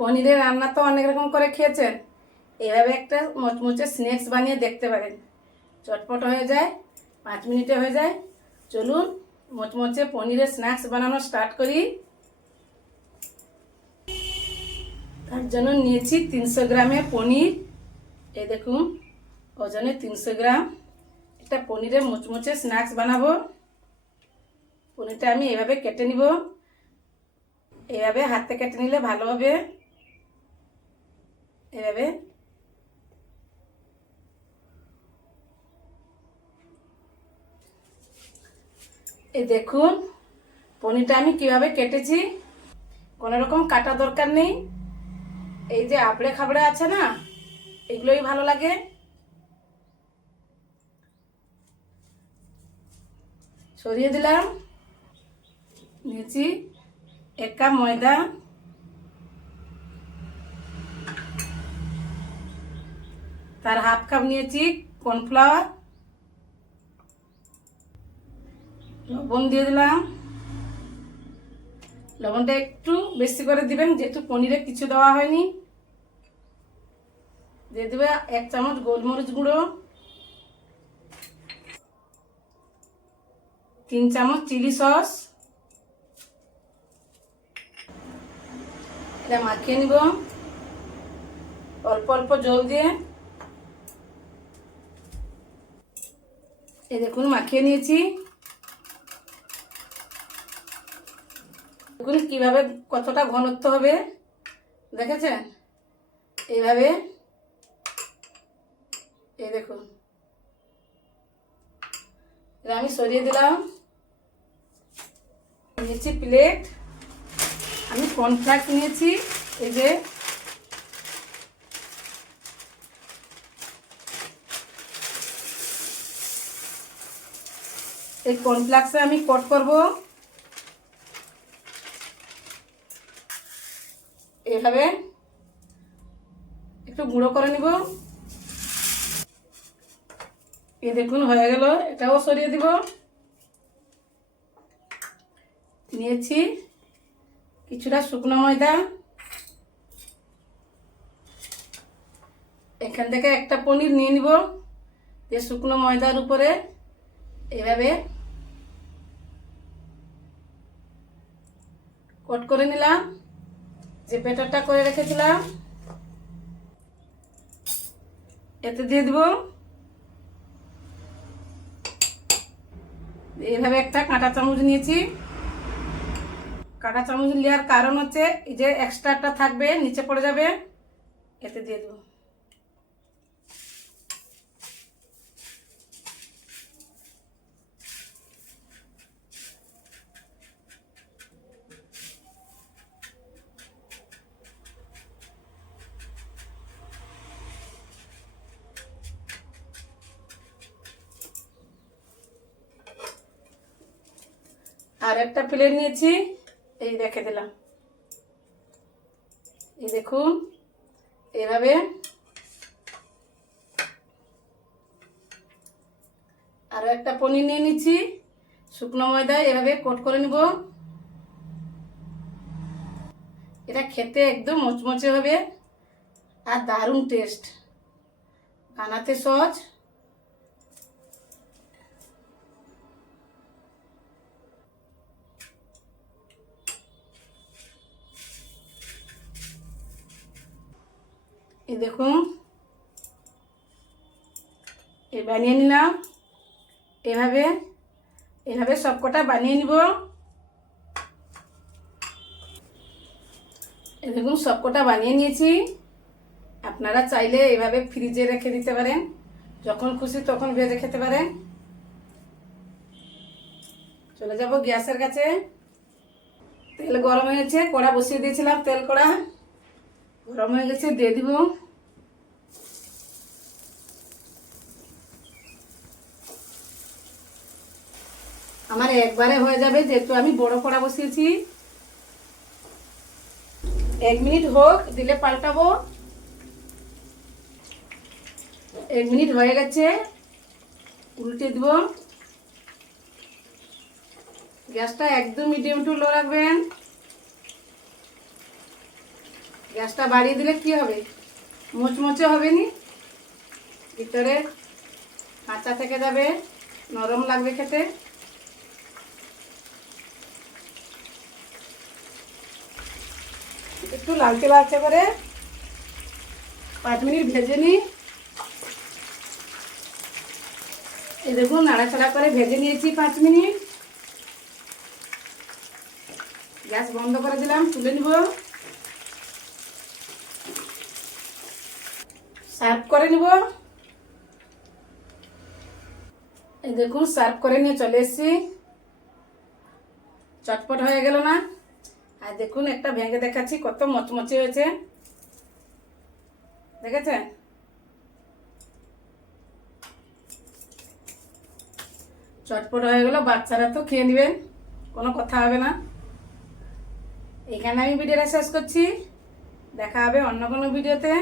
পনিরের রান্না তো অনেক রকম করে খেয়েছেন। এভাবে একটা মচমচে স্ন্যাক্স বানিয়ে দেখতে পারেন। চটপট হয়ে যায়, পাঁচ মিনিটে হয়ে যায়। চলুন, মচমচে পনিরের স্ন্যাক্স বানানো স্টার্ট করি। তার জন্য নিয়েছি তিনশো গ্রামের পনির। এই দেখুন, ওজনে তিনশো গ্রাম। একটা পনিরের মুচমুচে স্ন্যাক্স বানাবো। পনিরটা আমি এভাবে কেটে নিব। এভাবে হাতে কেটে নিলে ভালো হবে। এভাবে এই দেখুন, পনিরটা আমি কীভাবে কেটেছি। কোনো রকম কাটা দরকার নেই। এই যে আবড়ে খাবড়ে আছে না, এগুলোই ভালো লাগে। সরিয়ে দিলাম। নিয়েছি এক কাপ ময়দা। তার হাফ কাপ নিয়েছি কর্নফ্লাওয়ার লবণ দিয়ে দিলাম। লবণটা একটু বেশি করে দিবেন, যেহেতু পনিরে কিছু দেওয়া হয়নি। দিয়ে দেবে এক চামচ গোলমরিচ গুঁড়ো। তিন চামচ চিলি সস। এটা মাখিয়ে নিব। অল্প অল্প জল দিয়ে এই দেখুন, মাখিয়ে নিয়েছি। দেখুন কীভাবে, কতটা ঘনত্ব হবে, দেখেছেন? এইভাবে। এই দেখুন। আমি সরিয়ে দিলাম। নিয়েছি প্লেট। আমি কর্নফ্লাক্স নিয়েছি, এই যে এই কর্নফ্লাক্সে আমি কট করব। এভাবে একটু গুঁড়ো করে নিব। এই দেখুন, হয়ে গেল। এটাও সরিয়ে দিব। নিয়েছি কিছুটা শুকনো ময়দা। এখান থেকে একটা পনির নিয়ে নিব, যে শুকনো ময়দার উপরে। এভাবে কট করে নিলাম, যে বেটারটা করে রেখেছিলাম, এতে দিয়ে দিব এইভাবে একটা কাঁটা চামচ নিয়েছি। কাঁটা চামচ নেওয়ার কারণ হচ্ছে এই যে এক্সট্রাটা থাকবে, নিচে পড়ে যাবে, এতে দিয়ে দেবো। আর একটা প্লেট নিয়েছি। এই রেখে দিলাম। এই দেখুন, এভাবে আরও একটা পনির নিয়ে নিচ্ছি। শুকনো ময়দা, এভাবে কোট করে নিব। এটা খেতে একদম মচমচে হবে আর দারুণ টেস্ট বানাতে সহজ। এই দেখুন। এই বানিয়ে নিলাম। এভাবে এভাবে সবকটা বানিয়ে নিব। দেখুন, সবকটা বানিয়ে নিয়েছি। আপনারা চাইলে এভাবে ফ্রিজে রেখে দিতে পারেন। যখন খুশি তখন ভেজে খেতে পারেন। চলে যাব গ্যাসের কাছে। তেল গরম হয়েছে, কড়া বসিয়ে দিয়েছিলাম, তেল কড়া। গরম হয়ে গেছে, দিয়ে দিব। আমার একবারে হয়ে যাবে, যেহেতু আমি বড় কড়া বসিয়েছি। এক মিনিট হোক, দিলে পাল্টাবো। এক মিনিট হয়ে গেছে, উল্টে দিব। গ্যাসটা একদম মিডিয়াম টু লো রাখবেন। গ্যাসটা বাড়িয়ে দিলে কি হবে? মুচমুচে হবে নি? ভিতরে কাঁচা থেকে যাবে, নরম লাগবে খেতে। একটু লালচে লালচে করে পাঁচ মিনিট ভেজে নিই। এই দেখুন, নাড়াচাড়া করে ভেজে নিয়েছি পাঁচ মিনিট। গ্যাস বন্ধ করে দিলাম, তুলে নিব। সার্ভ করে নিব। এই দেখুন, সার্ভ করে নিয়ে চলে এসেছি। চটপট হয়ে গেল না? আর দেখুন, একটা ভেঙে দেখাচ্ছি, কত মচমচে হয়েছে। দেখেছেন? চটপট হয়ে গেল, বাচ্চারা তো খেয়ে নেবেন কোনো কথা হবে না। এখানে আমি ভিডিওটা শেষ করছি। দেখা হবে অন্য কোনো ভিডিওতে।